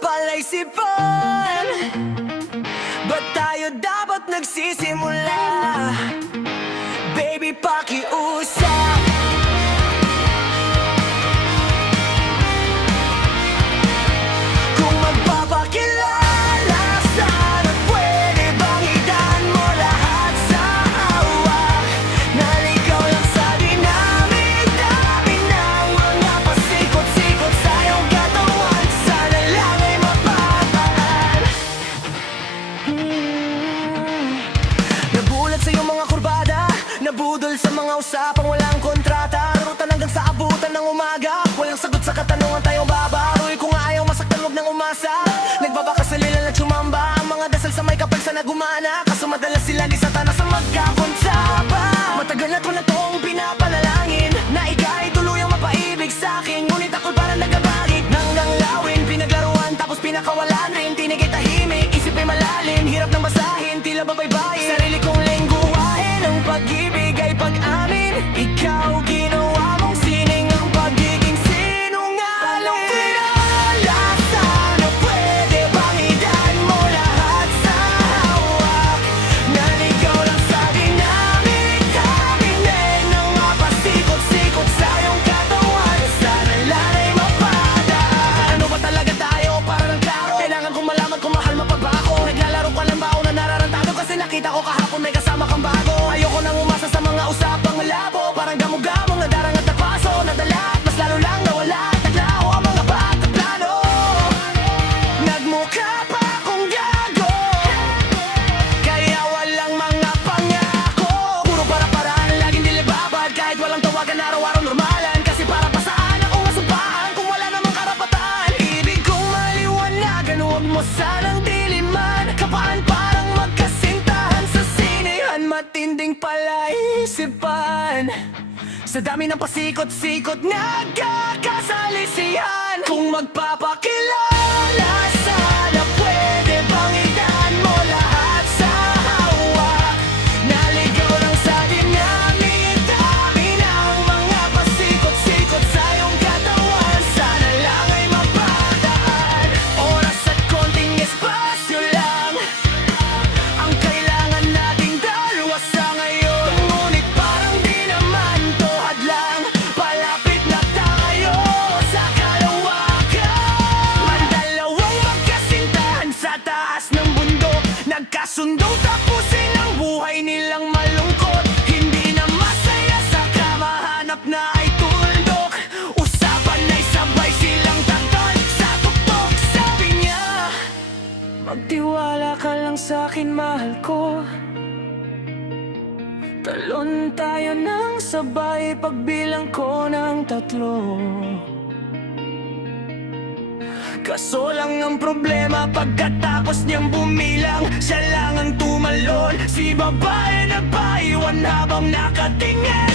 pala'y sipan. Ba't tayo dapat nagsisimula? Baby, pakiusap. Kung magpapakilala, sana pwede bang idaan mo lahat sa hawak? Naligaw lang sa dinamit, dami ng mga pasikot-sikot sa iyong katawan. Sana lang ay mapataan. Nabulat sa iyong mga kurbada, nabudol sa mga usapang walang kontrata. Rutan hanggang sa abutan ng umaga, walang sagot sa katanungan tayong babaroy. Kung ayaw masaktan, huwag nang umasa. Nagbabaka sa lilan at sumamba, ang mga dasal sa may kapal sana gumana. Kaso madalas sila ni Satanas ang magkakontsaba. Matagal na ko na toong pinapanalangin na ika'y tuluyang mapaibig sa'kin. Ngunit ako'y parang nagabagit hanggang lawin. Pinaglaruan tapos pinakawalan rin. Tinigay tahimik, isip ay malalim. Hirap nang basahin, tila babaybayin. Sarili kong lengguwahe ng pag-ibig ay pag-amin. Ikaw ginawa mong sining ang pagiging sinungaling. Kilala, sana pwede bang idaan mo lahat sa hawak? Naligaw lang sa dinamit, kaminin ng mapasikot-sikot sa iyong katawan. Sana lang ay mapadaan. Ano ba talaga tayo? Para ng klaro, kailangan kong malaman kung mahal mo pa ba ako. Naglalaro ka lang ba o na nararantado? Kasi nakita ko kahapon may kasama kang bago. Ayoko nang umasa sa mga usapang labo. Parang gamo-gamo na darang at napaso. Nadala at mas lalo lang nawala at naglaho ang mga plano. Nagmukha pa akong gago, kaya walang mga pangako. Puro para-paraan, laging nilibabad. Kahit walang tawagan, araw-araw normalan. Kasi para pa saan akong masumpaan kung wala namang karapatan? Ibig kong maliwanagan, huwag mo sanang diliman. Kapaan parang magkasintahan sa sinehan. Matinding palaisipan sa dami ng pasikot-sikot, nagkakasalisihan. Kung magpapakilala, sana pwede bang idaan mo lahat sa hawak? Naligaw lang sa dinamit, dami ng mga pasikot-sikot sa iyong katawan. Sana lang ay mapadaan. Oras at konting espasyo lang ang kailangan nating dalawa sa ngayon. Ngunit parang di naman to hadlang, palapit na tayo sa kalawakan. Mandalawang magkasintahan sa taas ng bundok, nagkasundong tapusin ang buhay nilang malungkot. Hindi na masaya sa kamahanap na ay tuldok. Usapan ay sabay silang tatal sa tuktok. Sabi niya, magtiwala ka lang sa'kin, mahal ko. Talon tayo ng sabay pagbilang ko ng 3. Kaso lang ang problema, pagkatapos niyang bumilang, siya lang ang tumalon. Si babae nagpaiwan habang nakatingin.